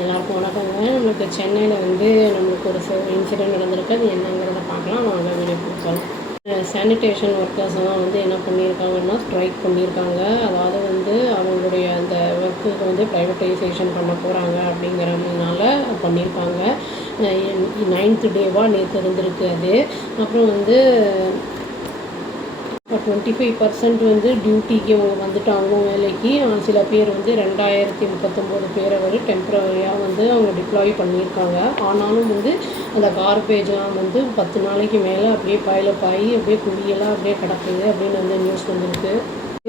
எல்லாருக்கும் வணக்கங்க. நம்மளுக்கு சென்னையில் வந்து நம்மளுக்கு ஒரு இன்சிடெண்ட் நடந்திருக்கு. அது என்னங்கிறத பார்க்கலாம். வாங்க வீடியோ போகலாம். சானிடேஷன் ஒர்க்கர்ஸ்லாம் வந்து என்ன பண்ணியிருக்காங்கன்னா ஸ்ட்ரைக் பண்ணியிருக்காங்க. அதாவது வந்து அவங்களுடைய அந்த ஒர்க்குக்கு வந்து ப்ரைவேட்டைசேஷன் பண்ண போகிறாங்க அப்படிங்கிறதுனால பண்ணியிருக்காங்க. 9th டேவாக நேற்று இருந்திருக்கு அது. அப்புறம் வந்து 25% வந்து டியூட்டிக்கு அவங்க வந்துட்டாங்க வேலைக்கு. சில பேர் வந்து 2039 பேரை வந்து டெம்ப்ரவரியாக வந்து அவங்க டிப்ளாய் பண்ணியிருக்காங்க. ஆனாலும் வந்து அந்த கார்பேஜ்லாம் வந்து 10 நாளைக்கு மேலே அப்படியே பைலப் ஆகி அப்படியே குவியெல்லாம் அப்படியே கிடக்குது அப்படின்னு வந்து நியூஸ் வந்துருக்கு.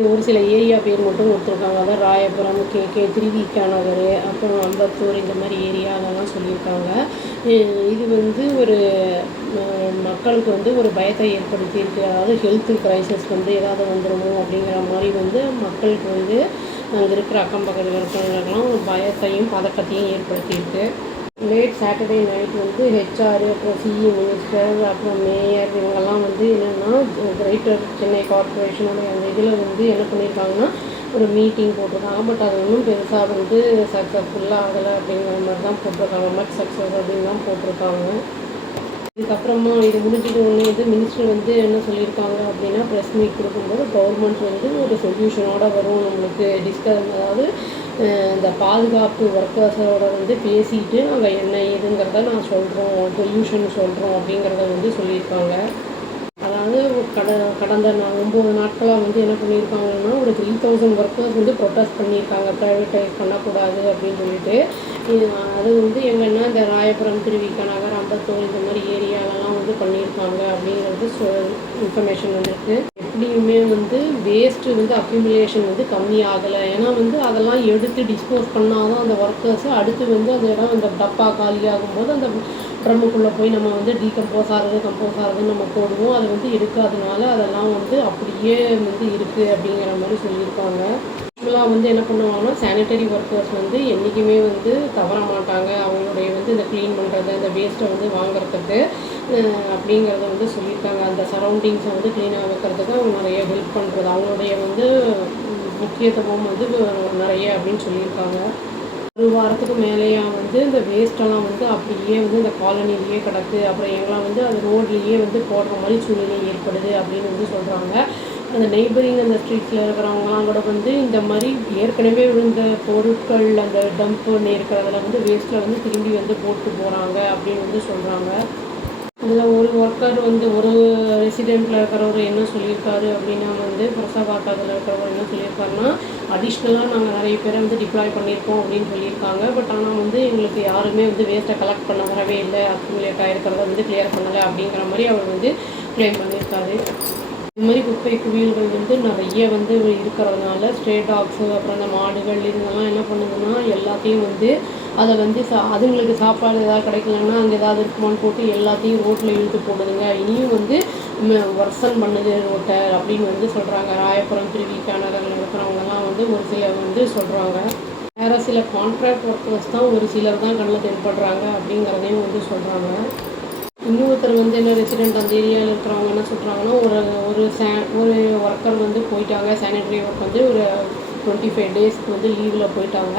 ஒரு சில ஏரியா பேர் மட்டும் கொடுத்துருக்காங்க. அதான் ராயபுரம், கேகே, திருவிக நகர், அப்புறம் அம்பத்தூர், இந்த மாதிரி ஏரியா அதெல்லாம் சொல்லியிருக்காங்க. இது வந்து ஒரு மக்களுக்கு வந்து ஒரு பயத்தை ஏற்படுத்தியிருக்கு. அதாவது ஹெல்த் க்ரைசிஸ் வந்து ஏதாவது வந்துடுமோ அப்படிங்கிற மாதிரி வந்து மக்களுக்கு வந்து அங்கே இருக்கிற அக்கம் பக்கத்தில் இருக்கிறவங்களுக்கெல்லாம் ஒரு பயத்தையும் பதட்டத்தையும் ஏற்படுத்தியிருக்கு. லேட் சாட்டர்டே நைட் வந்து ஹெச்ஆர், அப்புறம் சிஇ மினிஸ்டர், அப்புறம் மேயர் இவங்கெல்லாம் வந்து என்னென்னா கிரேட்டர் சென்னை கார்பரேஷனுடைய அந்த இதில் வந்து என்ன பண்ணியிருக்காங்கன்னா ஒரு மீட்டிங் போட்டிருக்காங்க. பட் அது ஒன்றும் பெருசாக வந்து சக்ஸஸ்ஃபுல்லாக ஆகலை அப்படிங்கிற மாதிரி தான் போட்டிருக்காங்க. மச் சக்ஸஸ் அப்படின்னு தான் போட்டிருக்காங்க. இதுக்கப்புறமா இது முடிஞ்சுட்டு ஒன்று இது மினிஸ்டர் வந்து என்ன சொல்லியிருக்காங்க அப்படின்னா ப்ரெஸ் மீட் கொடுக்கும்போது கவர்மெண்ட் வந்து ஒரு சொல்யூஷனோடு வரும் நம்மளுக்கு அதாவது இந்த பாதுகாப்பு ஒர்க்கர்ஸோட வந்து பேசிட்டு நாங்கள் என்ன ஏதுங்கிறத நான் சொல்கிறோம், சொல்யூஷன் சொல்கிறோம் அப்படிங்கிறத வந்து சொல்லியிருக்காங்க. அதாவது கடந்த 9 நாட்களாக வந்து என்ன பண்ணியிருக்காங்கன்னா ஒரு 3000 ஒர்க்கர்ஸ் வந்து ப்ரொட்டஸ்ட் பண்ணியிருக்காங்க ப்ரைவேட்டைஸ் பண்ணக்கூடாது அப்படின்னு சொல்லிட்டு. அது வந்து எங்கன்னா இந்த ராயபுரம், திருவிக நகர், அம்பத்தூர் இந்த மாதிரி ஏரியாலெல்லாம் வந்து பண்ணியிருக்காங்க அப்படிங்கிறது இன்ஃபர்மேஷன் வந்துருக்கு. எப்படியுமே வந்து வேஸ்ட்டு வந்து அக்யூமுலேஷன் வந்து கம்மி ஆகலை. ஏன்னா வந்து அதெல்லாம் எடுத்து டிஸ்போஸ் பண்ணால் தான் அந்த ஒர்க்கர்ஸு அடுத்து வந்து அந்த இடம் அந்த டப்பா காலியாகும்போது அந்த ட்ரம்முக்குள்ளே போய் நம்ம வந்து கம்போஸ் ஆகுதுன்னு நம்ம போடுவோம். அது வந்து எடுக்காதனால அதெல்லாம் வந்து அப்படியே வந்து இருக்குது அப்படிங்கிற மாதிரி சொல்லியிருக்காங்க. ஆக்சுவலாக வந்து என்ன பண்ணுவாங்கன்னா சானிட்டரி ஒர்க்கர்ஸ் வந்து என்றைக்குமே வந்து தவற மாட்டாங்க. அவங்களுடைய வந்து இந்த க்ளீன் பண்ணுறது, அந்த வேஸ்ட்டை வந்து வாங்குறதுக்கு அப்படிங்கிறத வந்து சொல்லியிருக்காங்க. அந்த சரௌண்டிங்ஸை வந்து க்ளீனாக வைக்கிறதுக்கு அவங்க நிறைய ஹெல்ப் பண்ணுறது, அவங்களுடைய வந்து முக்கியத்துவம் வந்து நிறைய அப்படின்னு சொல்லியிருக்காங்க. ஒரு வாரத்துக்கு மேலேயா வந்து இந்த வேஸ்ட்டெல்லாம் வந்து அப்படியே வந்து இந்த காலனிலேயே கிடக்கு. அப்புறம் எங்கெல்லாம் வந்து அது ரோட்லேயே வந்து போடுற மாதிரி சூழ்நிலை ஏற்படுது அப்படின்னு வந்து சொல்கிறாங்க. அந்த நெய்பரிங் அந்த ஸ்ட்ரீட்ஸில் இருக்கிறவங்களாம் கூட வந்து இந்த மாதிரி ஏற்கனவே விழுந்த பொருட்கள் அந்த டம்ப்புன்னு இருக்கிறதுல வந்து வேஸ்ட்டில் வந்து திரும்பி வந்து போட்டு போகிறாங்க அப்படின்னு வந்து சொல்கிறாங்க. இதில் ஒரு ஒர்க்கர் வந்து ஒரு ரெசிடெண்ட்டில் இருக்கிறவர் என்ன சொல்லியிருக்காரு அப்படின்னா வந்து பிரசவாட்டத்தில் இருக்கிறவர் என்ன சொல்லியிருக்காருன்னா அடிஷ்னலாக நாங்கள் நிறைய பேரை வந்து டிப்ளாய் பண்ணியிருக்கோம் அப்படின்னு சொல்லியிருக்காங்க. பட் ஆனால் வந்து எங்களுக்கு யாருமே வந்து வேஸ்ட்டை கலெக்ட் பண்ண வரவே இல்லை, அக்யூமுலேட் ஆகிருக்கிறத வந்து கிளியர் பண்ணலை அப்படிங்கிற மாதிரி அவர் வந்து கிளைம் பண்ணியிருக்காரு. இது மாதிரி குப்பை குவியல்கள் வந்து நிறைய வந்து இருக்கிறதுனால ஸ்ட்ரே டாக்ஸு, அப்புறம் அந்த மாடுகள் இதுங்கெல்லாம் என்ன பண்ணுதுன்னா எல்லாத்தையும் வந்து அதை வந்து அதுங்களுக்கு சாப்பாடு ஏதாவது கிடைக்கலன்னா அங்கே ஏதாவது இருக்குமான்னு போட்டு எல்லாத்தையும் ரோட்டில் இழுத்து போடுதுங்க. இனியும் வந்து வர்சன் பண்ணுது ரோட்டை அப்படின்னு வந்து சொல்கிறாங்க. ராயபுரம், திருவிக நகரில் இருக்கிறவங்கலாம் வந்து ஒரு சிலர் வந்து சொல்கிறாங்க. வேறு சில கான்ட்ராக்ட் ஒர்க்கர்ஸ் தான் ஒரு சிலர் தான் கண்ணில் தென்படுறாங்க அப்படிங்கிறதையும் வந்து சொல்கிறாங்க. இன்னொருத்தர் வந்து என்ன ரெசிடெண்ட் அந்த ஏரியாவில் இருக்கிறவங்க என்ன சொல்கிறாங்கன்னா ஒரு ஒர்க்கர் வந்து போயிட்டாங்க. சானிட்டரி ஒர்க் வந்து ஒரு 25 டேஸ்க்கு வந்து லீவில் போயிட்டாங்க.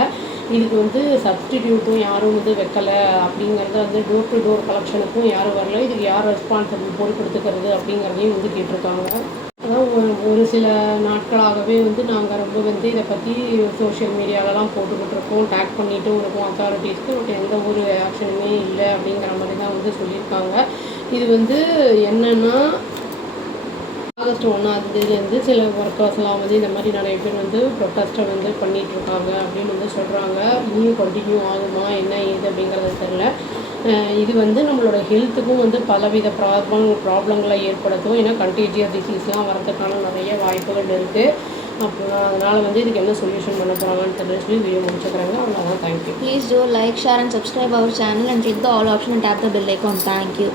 இதுக்கு வந்து சப்ஸ்டிடியூட்டும் யாரும் வந்து வைக்கலை அப்படிங்கிறத வந்து டோர் டு டோர் கலெக்ஷனுக்கும் யாரும் வரல. இதுக்கு யார் ரெஸ்பான்சிபிள் பொறுப்பெடுத்துக்கிறது அப்படிங்கிறதையும் வந்து கேட்டிருக்காங்க. அதான் ஒரு சில நாட்களாகவே வந்து நாங்கள் ரொம்ப வந்து இதை பற்றி சோஷியல் மீடியாலலாம் போட்டுக்கிட்டுருக்கோம், டேக் பண்ணிகிட்டும் இருக்கோம் அத்தாரிட்டிஸ்க்கு. பட் எந்த ஒரு ஆக்ஷனுமே இல்லை அப்படிங்கிற மாதிரி தான் வந்து சொல்லியிருக்காங்க. இது வந்து என்னென்னா ஆகஸ்ட் 1 சில ஒர்க்கர்ஸ்லாம் வந்து இந்த மாதிரி நிறைய பேர் வந்து ப்ரொட்டஸ்ட்டை வந்து பண்ணிகிட்ருக்காங்க அப்படின்னு வந்து சொல்கிறாங்க. இனியும் கண்டினியூ ஆகுமா என்ன ஏது அப்படிங்கிறது தெரியல. இது வந்து நம்மளோட ஹெல்த்துக்கும் வந்து பலவித ப்ராப்ளங்களை ஏற்படுத்தும். ஏன்னா கண்டேஜியஸ் டிசீஸ்லாம் வரதுக்கான நிறைய வாய்ப்புகள் இருக்குது. அப்புறம் அதனால் வந்து இதுக்கு என்ன சொல்யூஷன் பண்ண போகிறாங்கன்னு தெரியல சொல்லி வீடியோ முடிச்சுக்கிறாங்க. அவ்வளோதான். Thank you. Please do like, share and subscribe our channel and click the all option and tap the bell icon. Thank you.